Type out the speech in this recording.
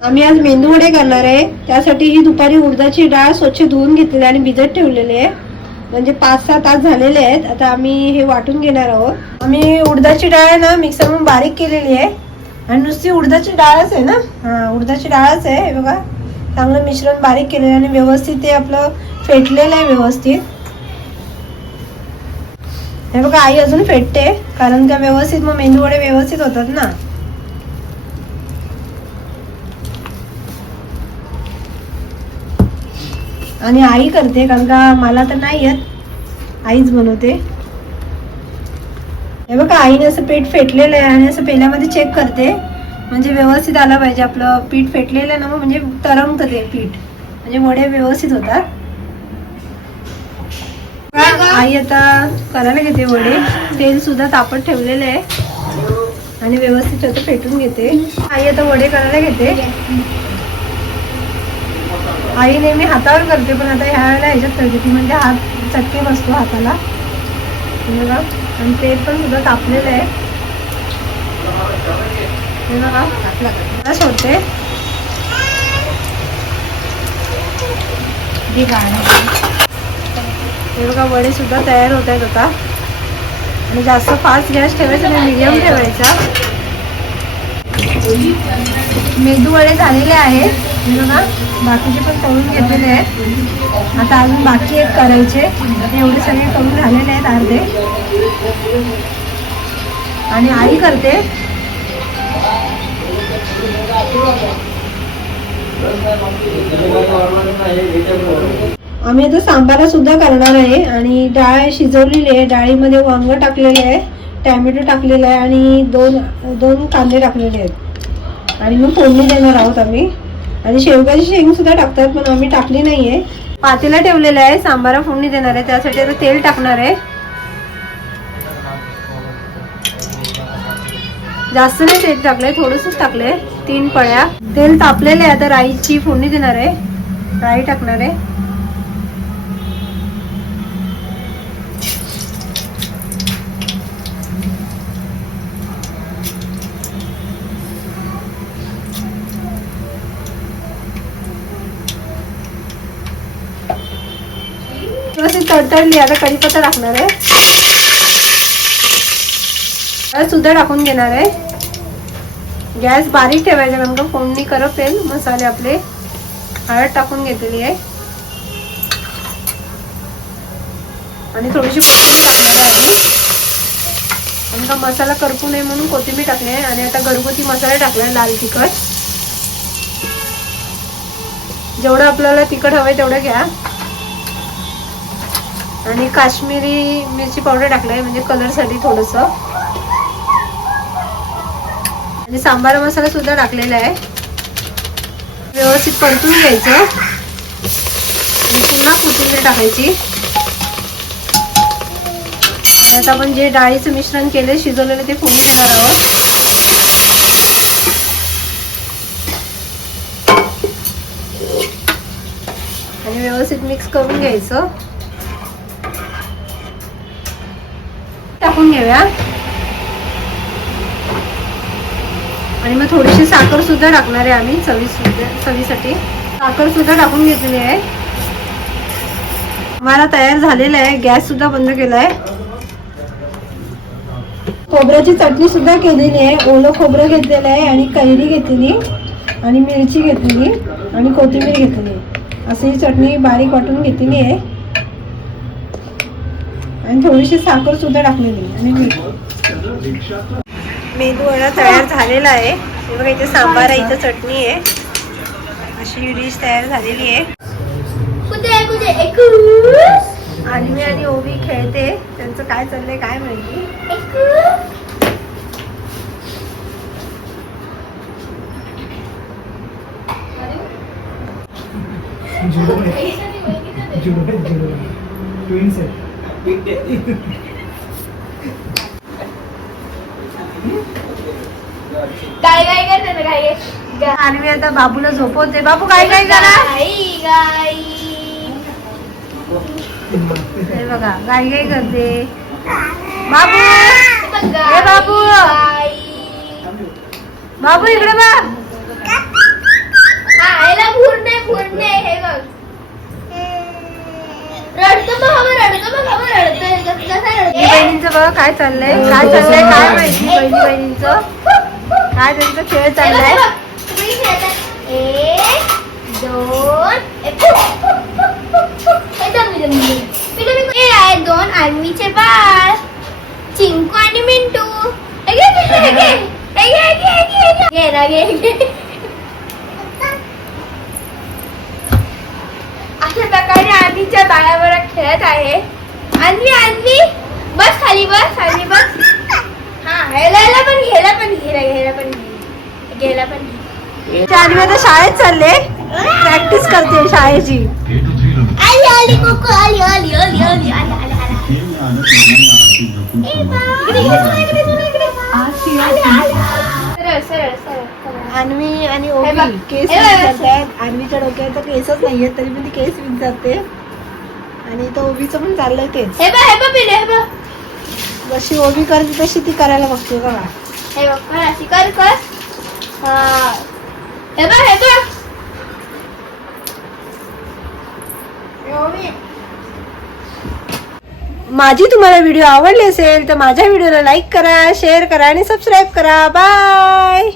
आम्ही आज मेंदू वडे करणार आहे. त्यासाठी ही दुपारी उडदाची डाळ स्वच्छ धुवून घेतलेली आणि भिजत ठेवलेली आहे. म्हणजे पाच सहा तास झालेले आहेत. आता आम्ही हे वाटून घेणार आहोत. आम्ही उडदाची डाळ ना मिक्सरमधून बारीक केलेली आहे. आणि नुसती उडदाची डाळच आहे ना? हा उडदाची डाळच आहे. हे बघा चांगलं मिश्रण बारीक केलेलं आहे आणि व्यवस्थित ते आपलं फेटलेलं आहे व्यवस्थित. हे बघा आई अजून फेटते कारण का व्यवस्थित मग मेंदू वडे व्यवस्थित होतात ना? आणि आई करते कारण का मला तर नाही येत. आईच बनवते. हे बघा आईने असं पीठ फेटलेलं आहे आणि असं पेल्यामध्ये चेक करते. म्हणजे व्यवस्थित आलं पाहिजे आपलं पीठ फेटलेलं आहे ना मग म्हणजे तरंगतं ते पीठ. म्हणजे वडे व्यवस्थित होतात. आई आता करायला घेते वडे. तेल सुद्धा तापत ठेवलेलं आहे. आणि व्यवस्थित आता फेटून घेते. आई आता वडे करायला घेते. आई नेहमी हातावर करते पण आता ह्या वेळेला ह्याच्यात करते. ती म्हणजे हात चटके बसतो हाताला. बघा. आणि ते पण सुद्धा तापलेलं आहे. हे बघा. सोडते हे बघा वडे सुद्धा तयार होत आहेत आता. आणि जास्त फास्ट गॅस ठेवायचा नाही मिडियम ठेवायचा. मेदू वडे झालेले आहेत. हे बघा बाकीचे पण तळून घेतलेले आहेत. आता अजून बाकी आहेत करायचे. एवढे सगळे करून झालेले आहेत अर्धे. आणि आई करते. आम्ही आता सांबारा सुद्धा करणार आहे. आणि डाळ शिजवलेली आहे. डाळीमध्ये वांग टाकलेले आहे. टॅमॅटो टाकलेला आहे. आणि दोन दोन कांदे टाकलेले आहेत. आणि मग फोडणी देणार आहोत आम्ही. आणि शेवगाची शेंग सुद्धा टाकतात पण आम्ही टाकली नाहीये. पातेला ठेवलेला आहे सांबारा फोडणी देणार आहे त्यासाठी आता तेल टाकणार आहे. जास्त नाही तेल टाकलंय थोडंसंच टाकलंय तीन पळ्या. तेल तापलेले आहे आता राईची फोडणी देणार आहे. राई टाकणार आहे व्यवस्थित तडतडली आता कढीपत्ता टाकणार आहे. सुद्धा टाकून घेणार आहे. गॅस बारीक ठेवायचा कारण का फोडणी करपेल मसाले आपले. हळद टाकून घेतलेली आहे. आणि थोडीशी कोथिंबीर टाकणार आहे आधी आणि का मसाला करपू नये म्हणून कोथिंबीर टाकली आहे. आणि आता घरगुती मसाला टाकलाय लाल तिखट. जेवढं आपल्याला तिखट हवंय तेवढं घ्या. आणि काश्मीरी मिरची पावडर टाकलाय म्हणजे कलरसाठी थोडस. आणि सांबार मसाला सुद्धा टाकलेला आहे. व्यवस्थित परतून घ्यायचं. आणि पुन्हा कोथिंबीर टाकायची. आता आपण जे डाळीचं मिश्रण केले शिजवलेलं ते फोडून देणार आहोत. आणि व्यवस्थित मिक्स करून घ्यायचं. टाकून घेऊया आणि मग थोडीशी साखर सुद्धा टाकणार आहे आम्ही चवी म्हणजे चवीसाठी. साखर सुद्धा टाकून घेतलेली आहे. मला तयार झालेला आहे. गॅस सुद्धा बंद केलाय. खोबऱ्याची चटणी सुद्धा केलेली आहे. ओलं खोबरं घेतलेलं आहे आणि कैरी घेतलेली आणि मिरची घेतलेली आणि कोथिंबीर घेतलेली अशी ही चटणी बारीक वाटून घेतलेली आहे. आणि थोडीशी साखर सुद्धा टाकलेली आणि मीठ मेदू वडा तयार झालेला आहे. हे बघा इथे सांबार आहे इथं चटणी आहे. अशी डिश तयार झालेली आहे. कुठे कुठे एकू आनवी आणि ओवी खेळते. त्यांचं काय चाललंय काय माहिती? जुडो जुडो ट्विन्स काय काय करते काय काय आनवी आता बाबूला झोपवते. बाबू काय काय करा हे बघा गाई गाई करते. बाबू ए बाबू. बाबू इकडे बा बघा. काय चाललंय. काय चाललंय काय माहिती बहिणी बहिणींचं काय त्यांचा खेळ चाललाय? दोन आर्मीचे बाळ. चिंकू आणि मिंटू. अशा प्रकारे आर्मीच्या बाळावर खेळत आहे. अन्वी अन्वी बस खाली बस खाली बस. हा ह्याला पण घ्यायला पण घे घ्यायला पण घ्यायला पण आता शाळेत चालले. प्रॅक्टिस करते शाळेची. आली आली कोको आली आणि केस अन्वीच्या डोक्यात तर केसच नाहीये तरी पण ती केस विचारते आणि तो ओवीचं पण चाललंय तेच. हे बघ हे बघ पिले हे बघ. जशी ओवी करते तशी ती करायला बघते बघा. हे बघ कर अशी कर कर. हा. हे बघ हे बघ. माझी तुम्हाला व्हिडिओ आवडली असेल तर माझ्या व्हिडिओला लाईक करा शेअर करा आणि सबस्क्राईब करा. बाय.